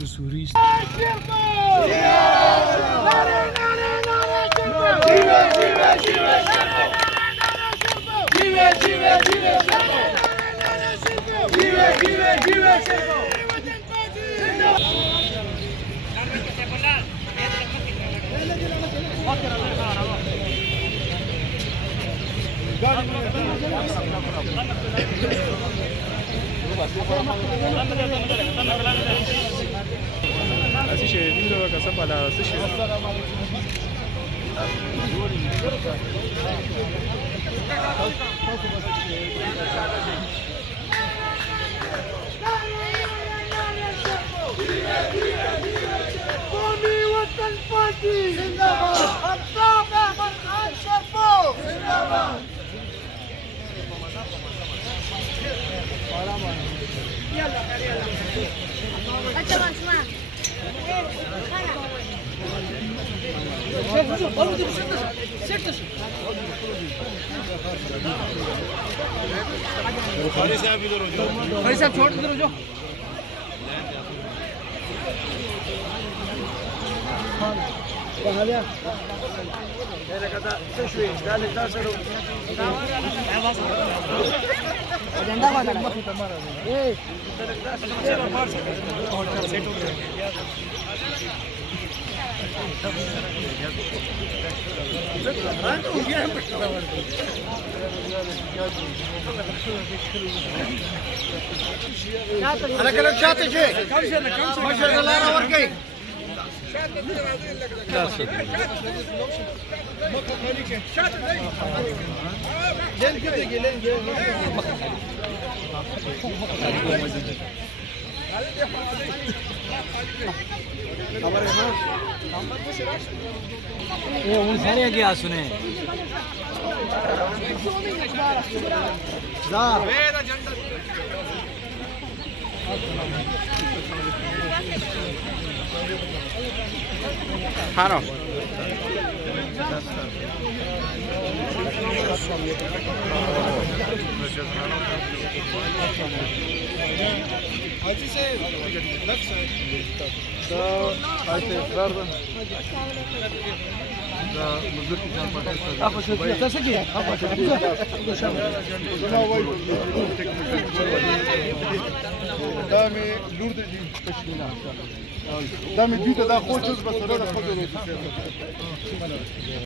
usurist. Así se vino a casa para la sesión. قومي وطن فاتي زندباد الطابع فرحان شرفوف زندباد يلا انت ما اسمع भाई साहब छोड़ इधर हो जाओ على كلام شاطئ شيء ما شاء الله ورقي सारे क्या सुने Hano. دا مې دوی ته دا خو جز به سره د خپل